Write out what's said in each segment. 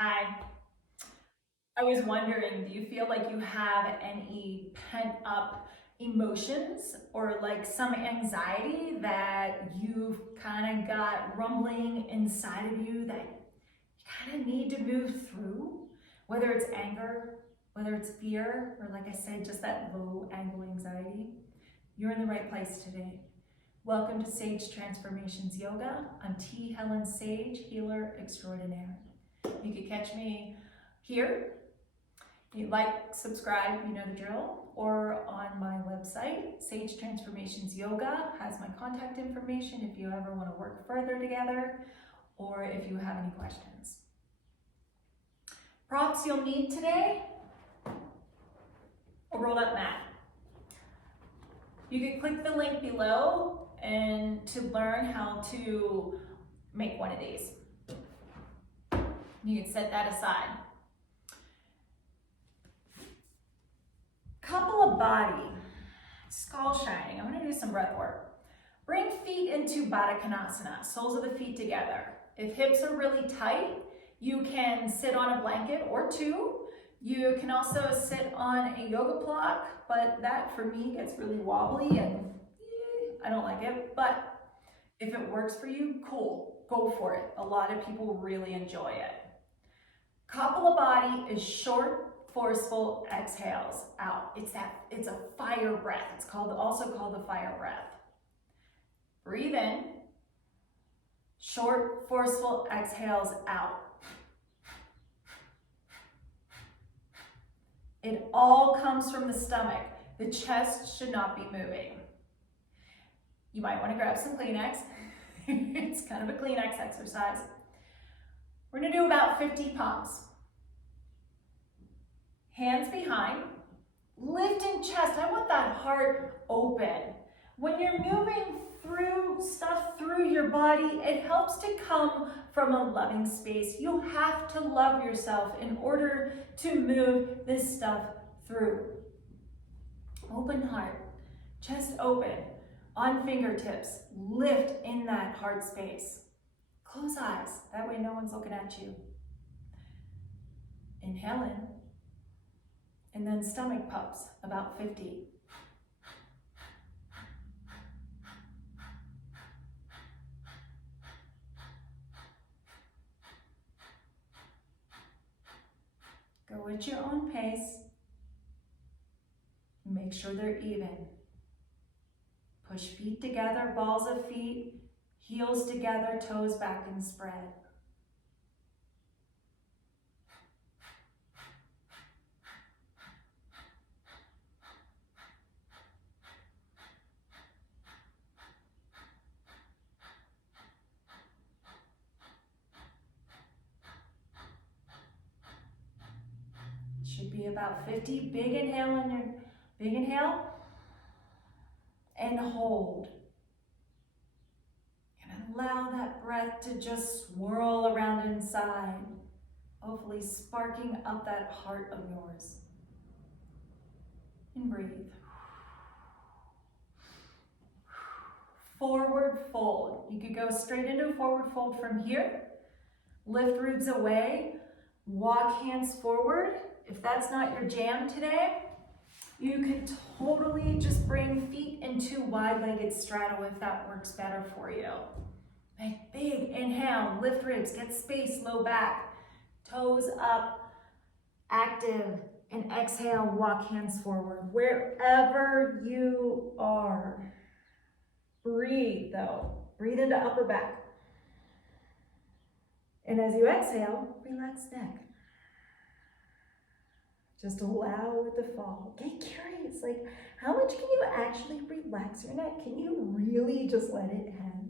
Hi. I was wondering, do you feel like you have any pent up emotions or like some anxiety that you've kind of got rumbling inside of you that you kind of need to move through? Whether it's anger, whether it's fear, or like I said, just that low angle anxiety, you're in the right place today. Welcome to Sage Transformations Yoga. I'm T. Helen Sage, healer extraordinaire. You can catch me here. You like, subscribe, you know the drill, or on my website. Sage Transformations Yoga has my contact information if you ever want to work further together or if you have any questions. Props you'll need today: a rolled up mat. You can click the link below and to learn how to make one of these. You can set that aside. Couple of body, skull shining. I'm going to do some breath work. Bring feet into Baddha Konasana, soles of the feet together. If hips are really tight, you can sit on a blanket or two. You can also sit on a yoga block, but that for me gets really wobbly and I don't like it. But if it works for you, cool, go for it. A lot of people really enjoy it. Couple of body is short, forceful exhales out. It's a fire breath. It's also called the fire breath. Breathe in. Short, forceful exhales out. It all comes from the stomach. The chest should not be moving. You might want to grab some Kleenex. It's kind of a Kleenex exercise. We're going to do about 50 pumps. Hands behind, lifting chest. I want that heart open. When you're moving through stuff through your body, it helps to come from a loving space. You have to love yourself in order to move this stuff through. Open heart, chest open, on fingertips, lift in that heart space. Close eyes, that way no one's looking at you. Inhale in. And then stomach pumps, about 50. Go at your own pace. Make sure they're even. Push feet together, balls of feet, heels together, toes back and spread. Should be about 50. Big inhale on your big inhale. And hold. And allow that breath to just swirl around inside, hopefully sparking up that heart of yours. And breathe. Forward fold. You could go straight into a forward fold from here. Lift ribs away. Walk hands forward. If that's not your jam today, you could totally just bring feet into wide-legged straddle if that works better for you. Make big inhale, lift ribs, get space, low back, toes up, active, and exhale, walk hands forward. Wherever you are, breathe though. Breathe into upper back. And as you exhale, relax neck. Just allow it to fall. Get curious, like how much can you actually relax your neck? Can you really just let it hang?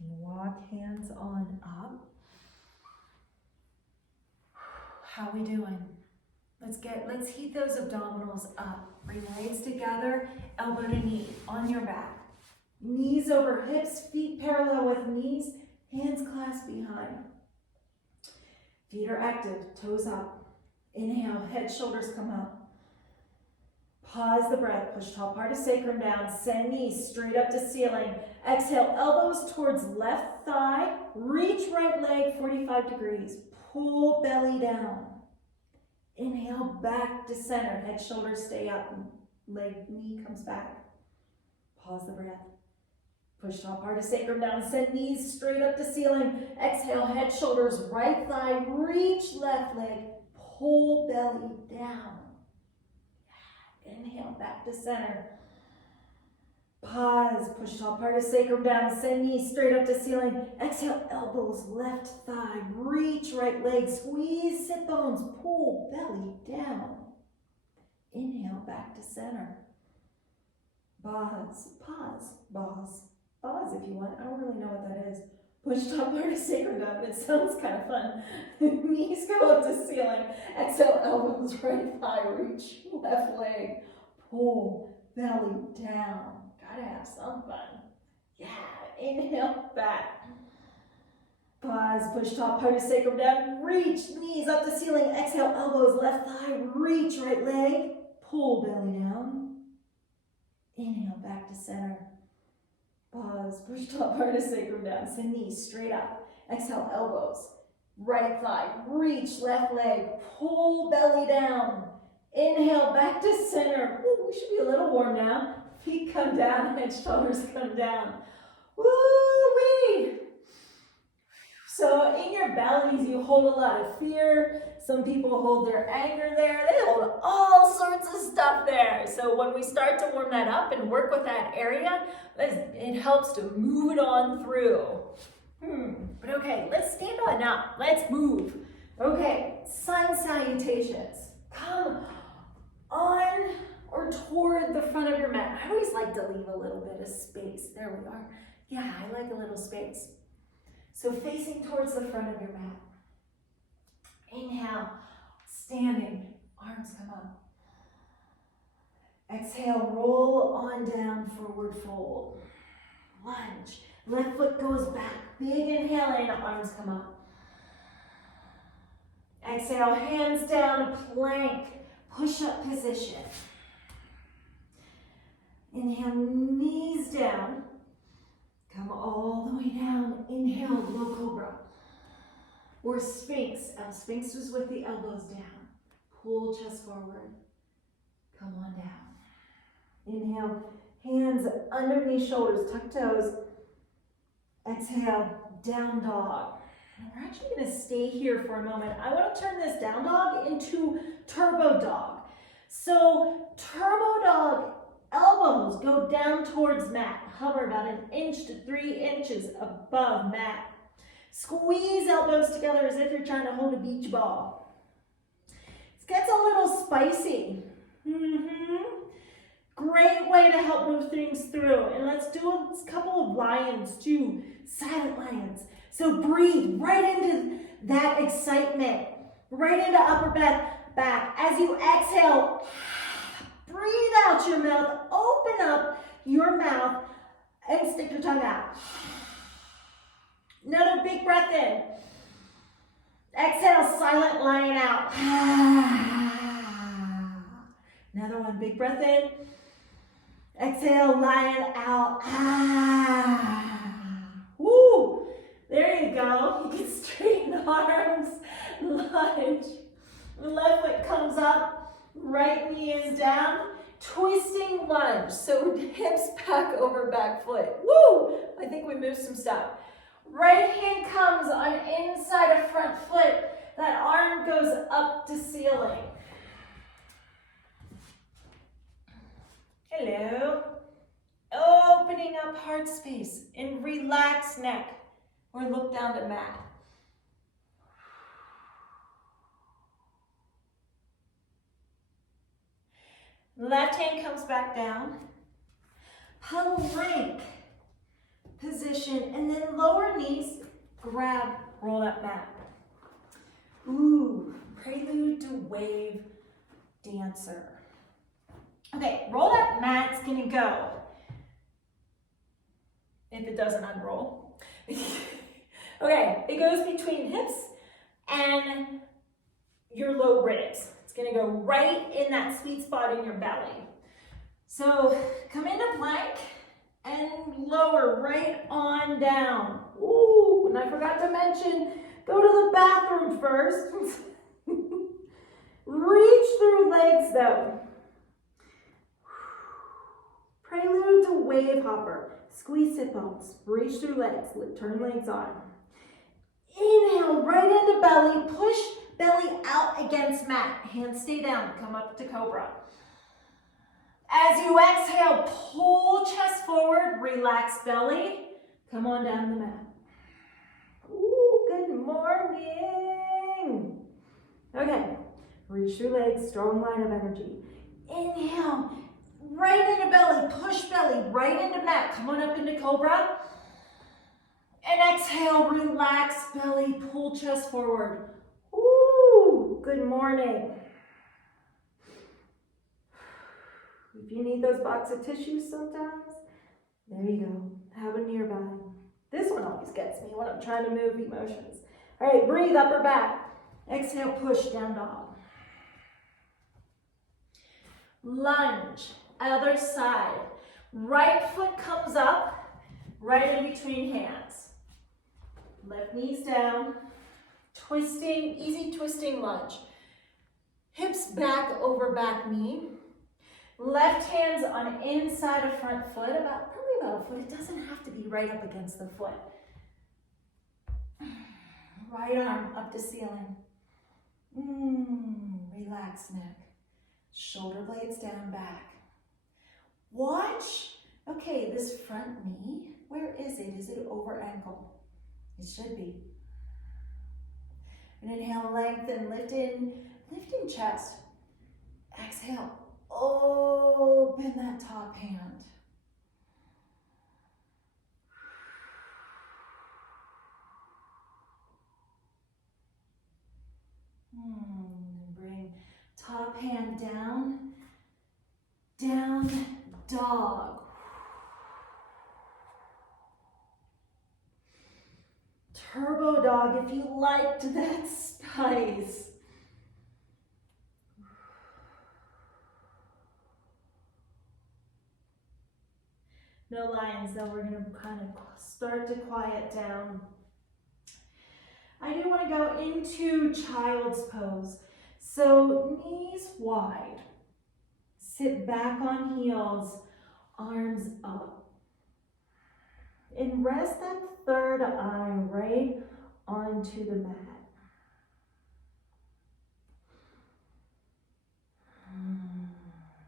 Walk hands on up. How we doing? Let's heat those abdominals up. Bring legs together, elbow to knee, on your back. Knees over hips, feet parallel with knees, hands clasped behind. Feet are active, toes up. Inhale, head, shoulders come up. Pause the breath, push top part of sacrum down, send knees straight up to ceiling. Exhale, elbows towards left thigh, reach right leg 45 degrees, pull belly down. Inhale, back to center, head, shoulders stay up, leg, knee comes back. Pause the breath. Push top part of sacrum down, send knees straight up to ceiling. Exhale, head, shoulders, right thigh, reach left leg, pull belly down. Inhale, back to center. Pause, push top part of sacrum down, send knees straight up to ceiling. Exhale, elbows, left thigh, reach right leg, squeeze sit bones, pull belly down. Inhale, back to center. Pause, pause, pause. Pause if you want. I don't really know what that is. Push top part of sacrum down, but it sounds kind of fun. Knees go up to ceiling. Exhale, elbows, right thigh, reach left leg. Pull belly down. Gotta have some fun. Yeah, inhale, back. Pause, push top part of sacrum down. Reach, knees up to ceiling. Exhale, elbows, left thigh, reach right leg. Pull belly down. Inhale, back to center. Pause, push top part of sacrum down, send knees straight up. Exhale, elbows, right thigh, reach left leg, pull belly down. Inhale, back to center. Ooh, we should be a little warm now. Feet come down, head, shoulders come down. Woo-wee! So in your bellies, you hold a lot of fear. Some people hold their anger there. They hold all sorts of stuff there. So when we start to warm that up and work with that area, it helps to move it on through. But okay, let's stand on up. Let's move. Okay, sun salutations. Come on or toward the front of your mat. I always like to leave a little bit of space. There we are. Yeah, I like a little space. So facing towards the front of your mat. Inhale, standing, arms come up. Exhale, roll on down, forward fold. Lunge, left foot goes back. Big inhale in, arms come up. Exhale, hands down, plank, push-up position. Inhale, knees down. Come all the way down. Inhale, low cobra. Or Sphinx. Sphinx was with the elbows down. Pull chest forward. Come on down. Inhale, hands underneath shoulders, tuck toes. Exhale, down dog. And we're actually going to stay here for a moment. I want to turn this down dog into turbo dog. So turbo dog, elbows go down towards mat. Hover about 1 inch to 3 inches above mat. Squeeze elbows together as if you're trying to hold a beach ball. It gets a little spicy. Great way to help move things through. And let's do a couple of lions too, silent lions. So breathe right into that excitement, right into upper back. As you exhale, breathe out your mouth, open up your mouth and stick your tongue out. Another big breath in. Exhale, silent lion out. Another one, big breath in. Exhale, lion out. Woo! There you go. You can straighten arms, lunge. Left foot comes up, right knee is down. Twisting lunge. So hips back over back foot. Woo! I think we moved some stuff. Right hand comes on inside of front foot. That arm goes up to ceiling. Hello. Opening up heart space and relax neck or look down to mat. Left hand comes back down. Plank position, and then lower knees, grab, roll that mat. Ooh, prelude to wave dancer. Okay, roll that mat's gonna go. If it doesn't unroll. Okay, it goes between hips and your low ribs. It's gonna go right in that sweet spot in your belly. So come into plank and lower right on down. Ooh, and I forgot to mention, go to the bathroom first. Reach through legs though. Prelude to wave hopper. Squeeze sit bones. Reach through legs. Turn legs on. Inhale right into belly. Push belly out against mat. Hands stay down. Come up to cobra. As you exhale, pull chest forward. Relax belly. Come on down the mat. Ooh, good morning. Okay. Reach through legs. Strong line of energy. Inhale. Right into belly, push belly, right into mat. Come on up into cobra. And exhale, relax belly, pull chest forward. Ooh, good morning. If you need those box of tissues sometimes, there you go. Have them nearby. This one always gets me when I'm trying to move emotions. All right, breathe, upper back. Exhale, push, down dog. Lunge. Other side. Right foot comes up, right in between hands. Left knees down. Twisting, easy twisting lunge. Hips back over back knee. Left hand's on inside of front foot, probably about a foot. It doesn't have to be right up against the foot. Right arm up to ceiling. Relax neck. Shoulder blades down back. Watch, okay, this front knee, where is it? Is it over ankle? It should be. And inhale, lengthen, lifting chest. Exhale, open that top hand. Bring top hand down, down dog. Turbo dog if you liked that spice. No lions though, we're gonna kind of start to quiet down. I do want to go into child's pose. So knees wide. Sit back on heels, arms up. And rest that third eye right onto the mat.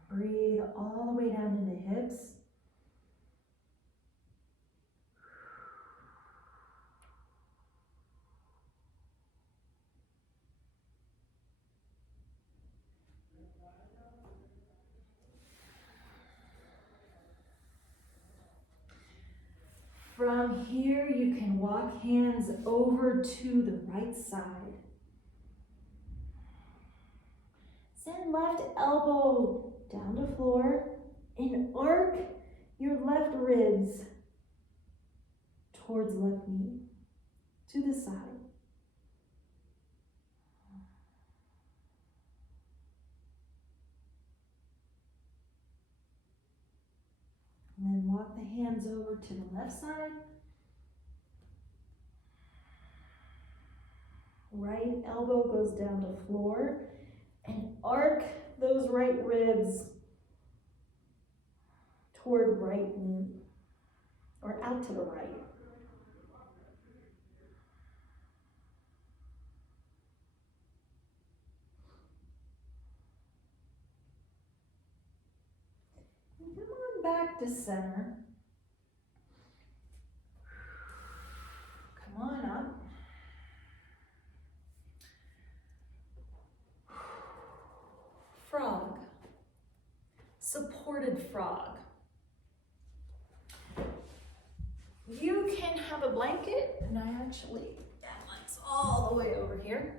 Breathe all the way down to the hips. From here, you can walk hands over to the right side. Send left elbow down to floor and arc your left ribs towards left knee to the side. And then walk the hands over to the left side. Right elbow goes down to floor and arc those right ribs toward right knee or out to the right. And come on back to center. Come on up. Frog. Supported frog. You can have a blanket, and I actually, that line's all the way over here.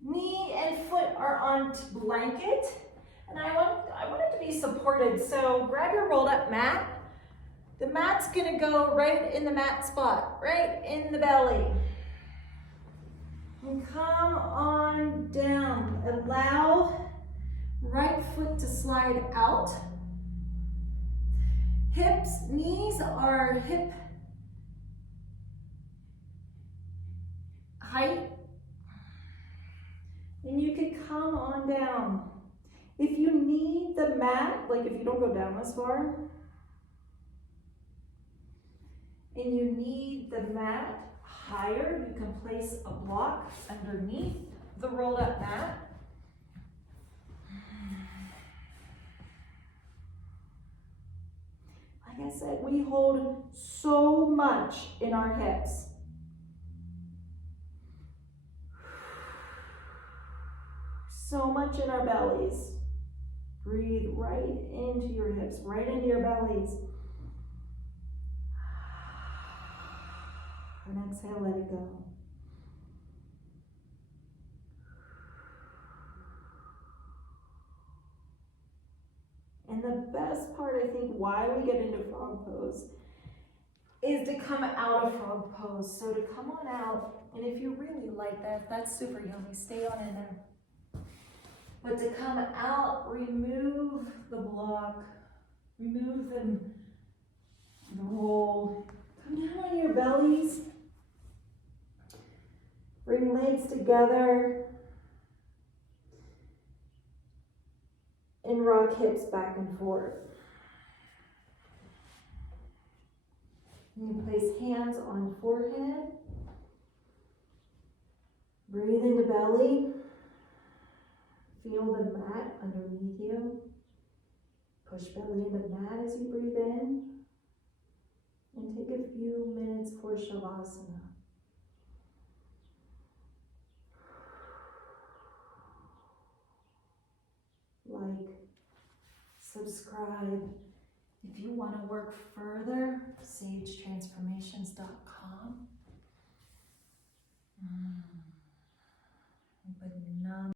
Knee and foot are on blanket, and I want it to be supported. So grab your rolled up mat. The mat's gonna go right in the mat spot, right in the belly. And come on down. Allow right foot to slide out. Hips, knees are hip height. And you can come on down. If you need the mat, like if you don't go down this far, and you need the mat higher, you can place a block underneath the rolled up mat. Like I said, we hold so much in our hips. So much in our bellies. Breathe right into your hips, right into your bellies. And exhale, let it go. And the best part, I think, why we get into frog pose is to come out of frog pose. So to come on out, and if you really like that, that's super yummy, stay on in there. But to come out, remove the block, remove the roll. Come down on your bellies. Bring legs together. And rock hips back and forth. You place hands on forehead. Breathe into belly. Feel the mat underneath you. Push belly into mat as you breathe in. And take a few minutes for Shavasana. Like, subscribe. If you want to work further, sagetransformations.com.